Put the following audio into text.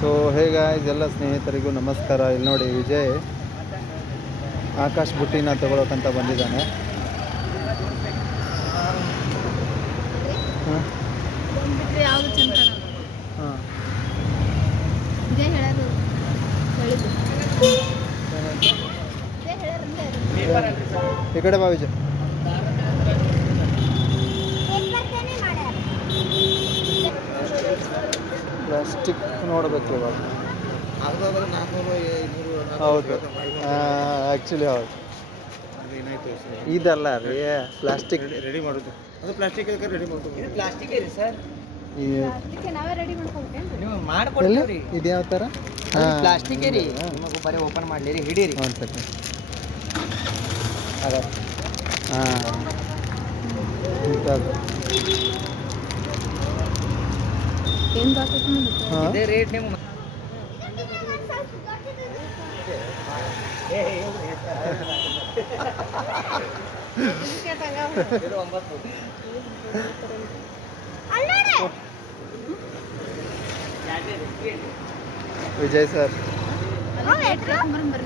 So ಹೇಗೆ ಎಲ್ಲ ಸ್ನೇಹಿತರಿಗೂ ನಮಸ್ಕಾರ. ಇಲ್ಲಿ ನೋಡಿ ವಿಜಯ್ ಆಕಾಶ್ ಬುಟ್ಟಿನ ತಗೊಳಕಂತ ಬಂದಿದ್ದಾನೆ. ಹಾಂ ಯಾವುದು ಚಂದ ಹಾಂ ಇದೇ ಹೇಳೋದು ಹೇಳಿದ್ದು ಈ ಕಡೆ ಬಾ ವಿಜಯ್. ಪ್ಲಾಸ್ಟಿಕ್ ನೋಡಬೇಕು ಇವಾಗ. ಹೌದು ಆ್ಯಕ್ಚುಲಿ ಹೌದು. ಇದಲ್ಲ ರೀ ಪ್ಲಾಸ್ಟಿಕ್ ರೆಡಿ ಮಾಡೋದು, ಅದು ಪ್ಲಾಸ್ಟಿಕ್ ರೆಡಿ ಮಾಡೋದು. ಇದು ಪ್ಲಾಸ್ಟಿಕ್ ರೀ ಸರ್, ಅದಕ್ಕೆ ನಾವೇ ರೆಡಿ ಮಾಡ್ಕೊಬೇಕೇನ್ರಿ? ನೀವು ಮಾಡ್ಕೊಡ್ತೀವಿ. ಇದು ಯಾವ ಥರ? ಪ್ಲಾಸ್ಟಿಕ್ ರೀ, ನಿಮಗೆ ಬರೀ ಓಪನ್ ಮಾಡಲಿ ಹಿಡೀರಿ. ಒಂದು ಸೆಕೆಂಡ್. ಅದ ಹಾಂ ಇಂಥದ್ದು. ಏನು ಬಾಕೈತಿ ನಿಮ್ಗೆ? ಹಾಂ ಇದೇ ರೇಟ್ ನೀವು ಇದು 9. ವಿಜಯ್ ಸರ್ ಬರ್ರಿ